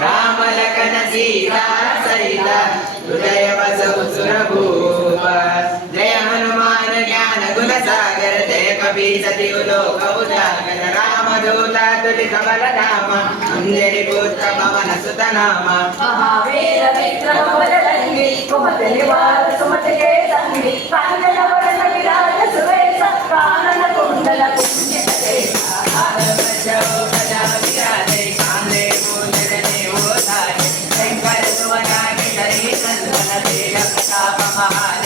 రామలకన సీతా సైత హృదయ వసవు సురభూమ జయ హనుమాన జ్ఞాన గుణ సాగర జయ కవి సతియు లోకవు జాగర రామదూత తులి కమల నామ అంజరి పూత పవన సుత నామ మహావీర విక్రమ వరదంగి కుమతలి వార కుండల Rama Hare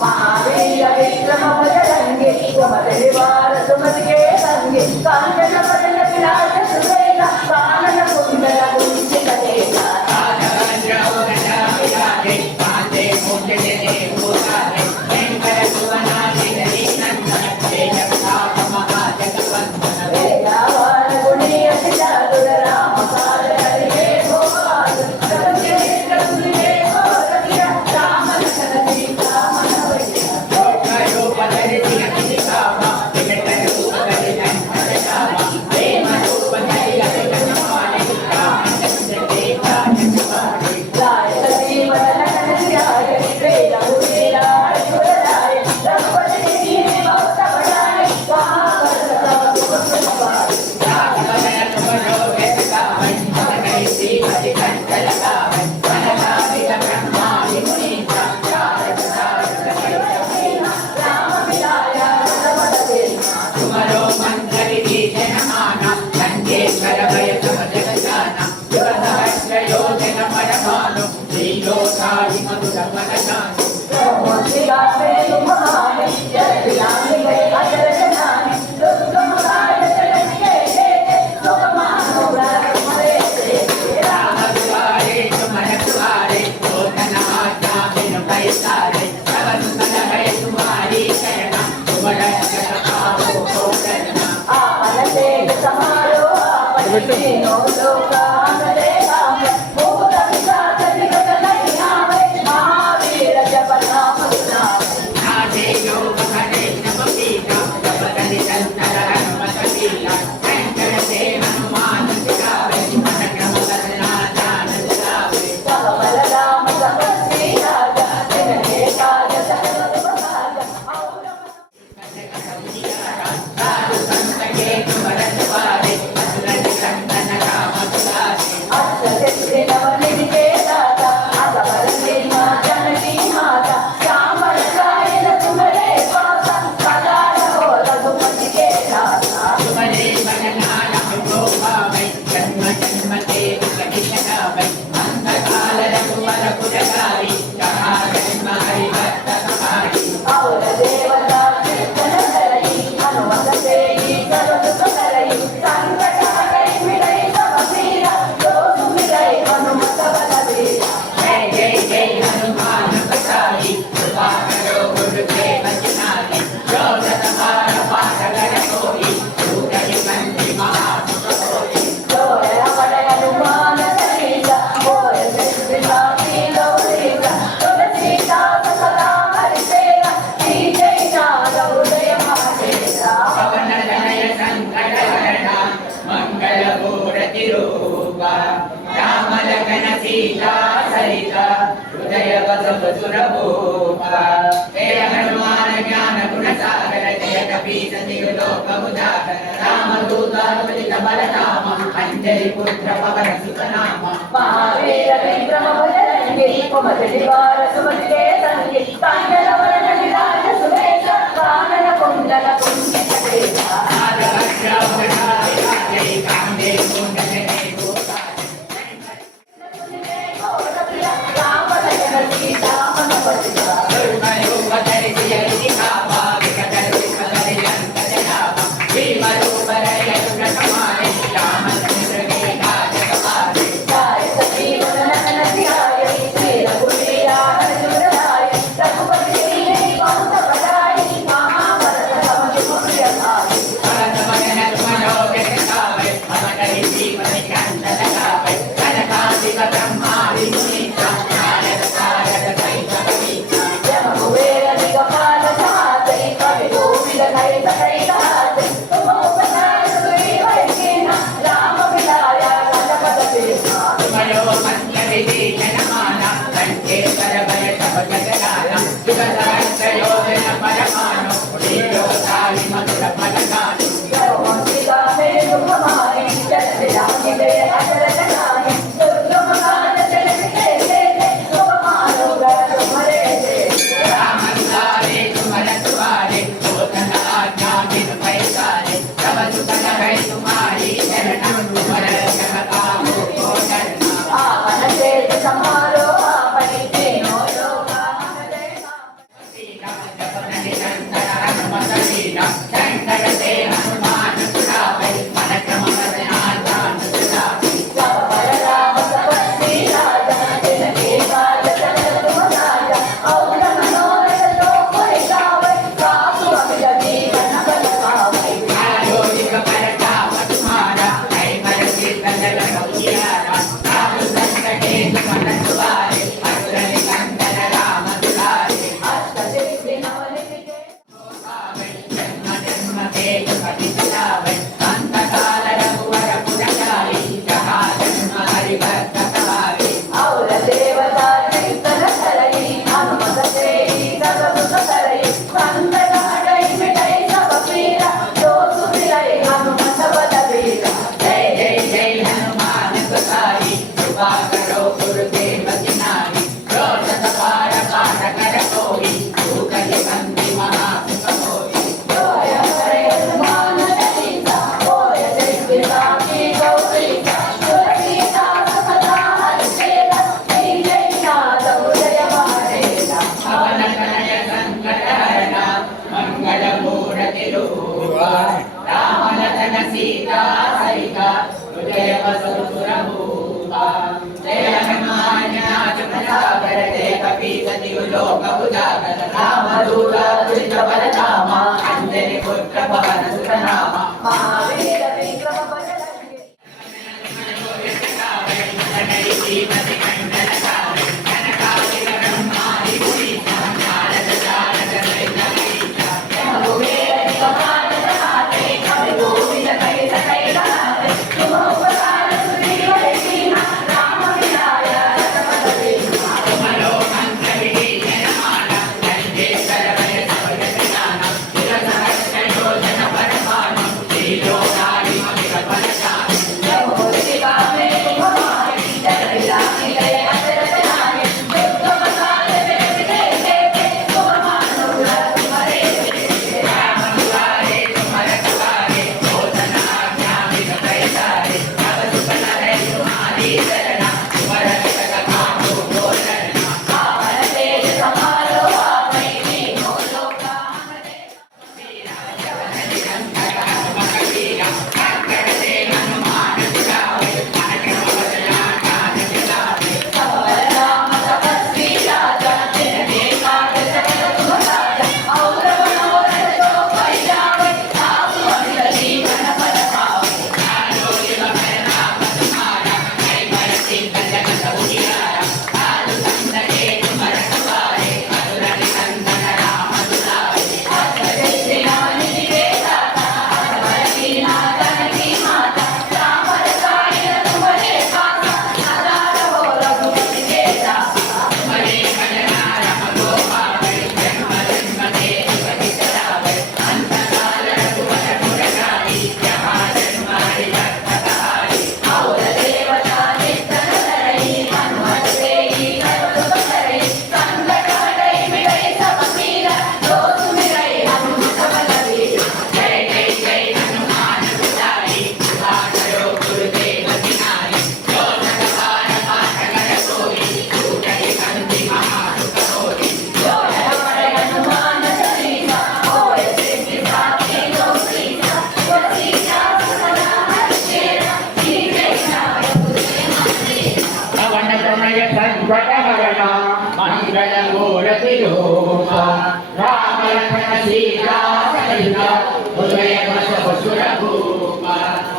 మహావీర విక్రమ భజరంగి సుమతి వార Yeah, బలరామం అంజలి పుత్ర పవన సుతనామ మహావీర విక్రమ బలరంగి కుమతి వార సుమతి సంగి తాండల వరణ విరాజ సువేష కానన కుండల పుణ్య Thank you. లోకముజాగర రామదూత తులిత బలరామ అంజని పుత్ర పవన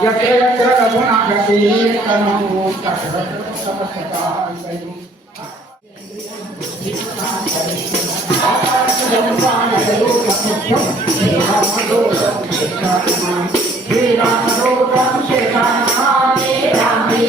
यत्र यत्र रघुनागतीर्तनमु समस्तकायु आकाशजम्पानरूपमुख्यं श्रीरामदोषं श्रीरामदोषं श्रीरामे रामे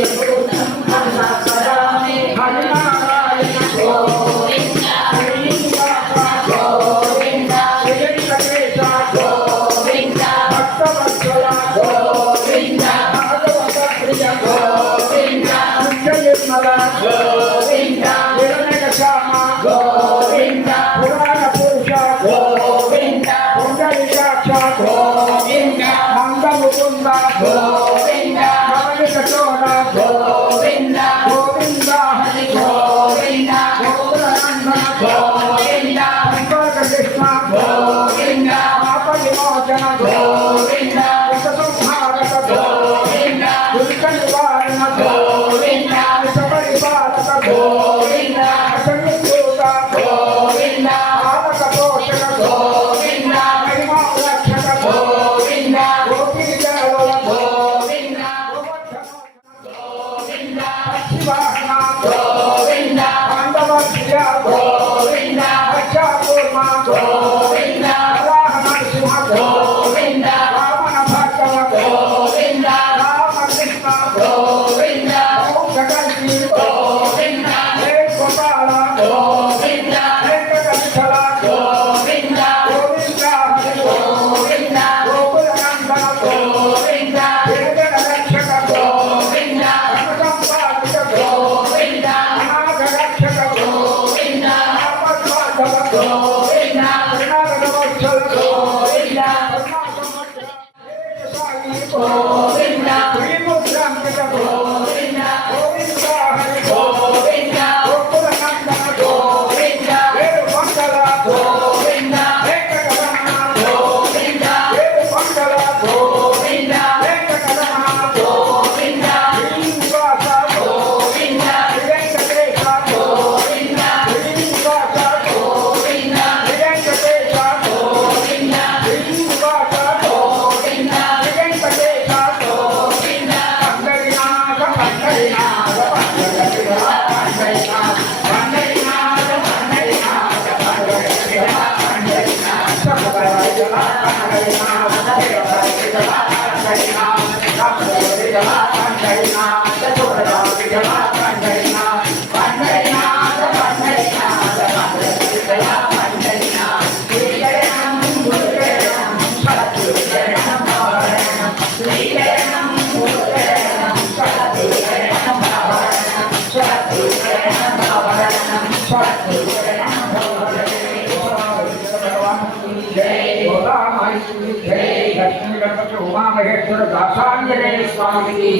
ఉమామహేశ్వర దాసాంజనేయ స్వామికి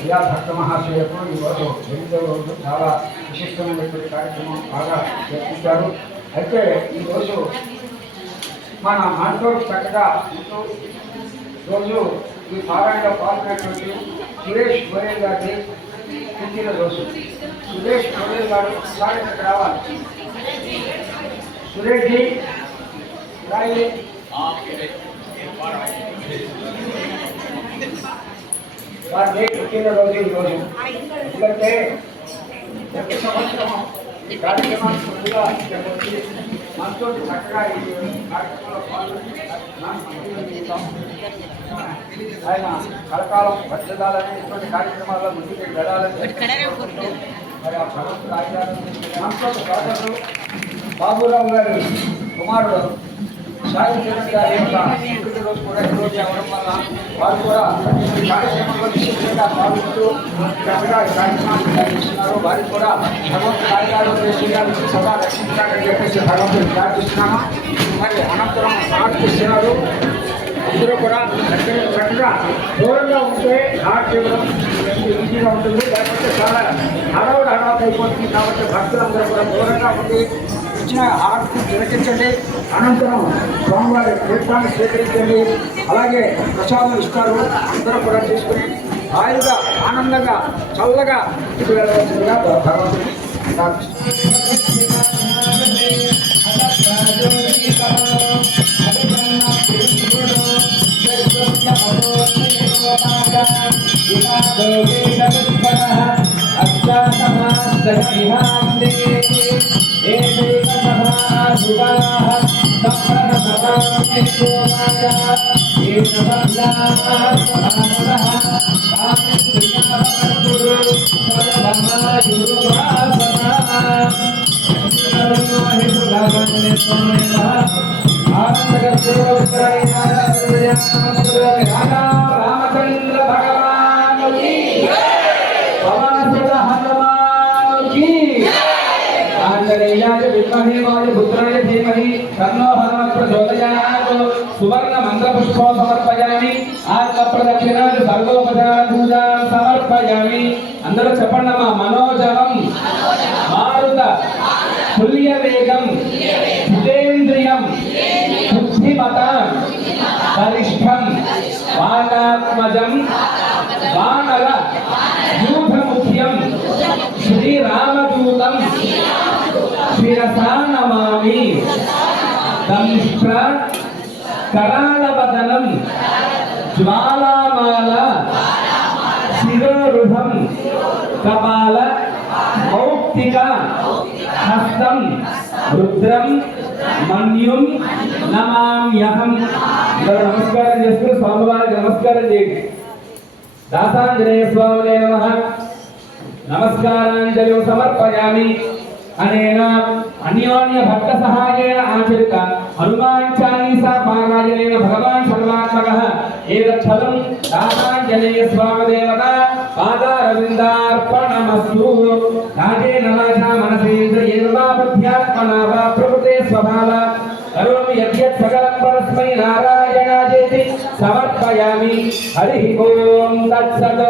ఇలా భక్త మహాశయులకు ఈరోజు ఎనిమిదో రోజు చాలా విశిష్టమైనటువంటి కార్యక్రమం బాగా జరిపించారు అయితే ఈరోజు మన మనతో చక్కగా ఉంటూ రోజు ఈ పారాయణలో పాల్గొన్నటువంటి సురేష్ గోయల్ గారి పుట్టిన రోజు సురేష్ గోయల్ గారు ఒకసారి ఇక్కడికి రావాలి సురేష్ జీ రాయి వారి పుట్టిన రోజు ఈరోజు ఎందుకంటే ప్రతి సంవత్సరం ఈ కార్యక్రమాన్ని ముందుగా వచ్చి మనతో చక్కగా ఈ కార్యక్రమంలో పాల్గొని ఆయన కలకాలం వర్ధదాలని ఇటువంటి కార్యక్రమాల్లో ముందుకు వెళ్ళాలని మరి ఆ భగవంతుడు ఆచారం మనతో బాబురావు గారి కుమారుడు సాయి గారి యొక్క రోజు కూడా రోజు అవ్వడం వల్ల వారు కూడా ఈ కార్యక్రమంలో విశేషంగా పాల్గొంటూ చక్కగా కార్యక్రమాన్ని నిర్వహిస్తున్నారు వారికి కూడా భగవంతుడు కార్యాలు చేయాలని సదా రక్షించాలని చెప్పేసి భగవంతుడు మరి అనంతరం ప్రార్థిస్తున్నారు అందరూ కూడా చక్కగా దూరంగా ఉంటే హార్ట్ ఇవ్వడం ఈజీగా ఉంటుంది లేకపోతే చాలా హడావుడు హడావుడు అయిపోతుంది కాబట్టి భక్తులందరూ కూడా దూరంగా ఉండి వచ్చిన ఆర్థిక తిరకించండి అనంతరం స్వామివారి తీర్థాన్ని స్వీకరించండి. అలాగే ప్రసాదం ఇస్తారు. అందరూ కూడా తీసుకుని హాయిగా ఆనందంగా చల్లగా ఇటు వెళ్ళవలసిందిగా భగవంతుని అజ్ఞాతమాస్తమాందే शिवनाः तप्परभवामि गोमाया एनवल्लाः समानः कामिन्द्रियावर्तुरु परभमायुरुभासनः चन्द्रमहिपुलवन्यस्वामिनः आनन्दगर्भोत्रयमादर्यामः దంష్ట్ర కరాళవదనం జ్వాలామాల శిరోరుహం కపాల మౌక్తిక హస్తం రుద్రం మన్యుం నమామ్యహం. అందరూ నమస్కారం చేసుకుని స్వామివారికి నమస్కారం చేయండి. దాసాంజనేయ స్వామినే నమ. నమస్కారాంజలి సమర్పయామి. అనేన అన్యోన్య భక్త సహాయేన ఆచరిత. హనుమాన్ చాలీసా పారాయణేన భగవాన్ సర్వాత్మకః ఏతచ్చలం దాసాంజనేయ స్వామదేవత పాదారవిందార్పణమస్తు రాజేన రాజా మనసేంద్రియేణ వా బుద్ధ్యాత్మనా వా ప్రభుతే స్వభావ కరోమి యద్యత్ సకలం పరస్మై నారాయణాజేతి సమర్పయామి హరి ఓం తత్సత్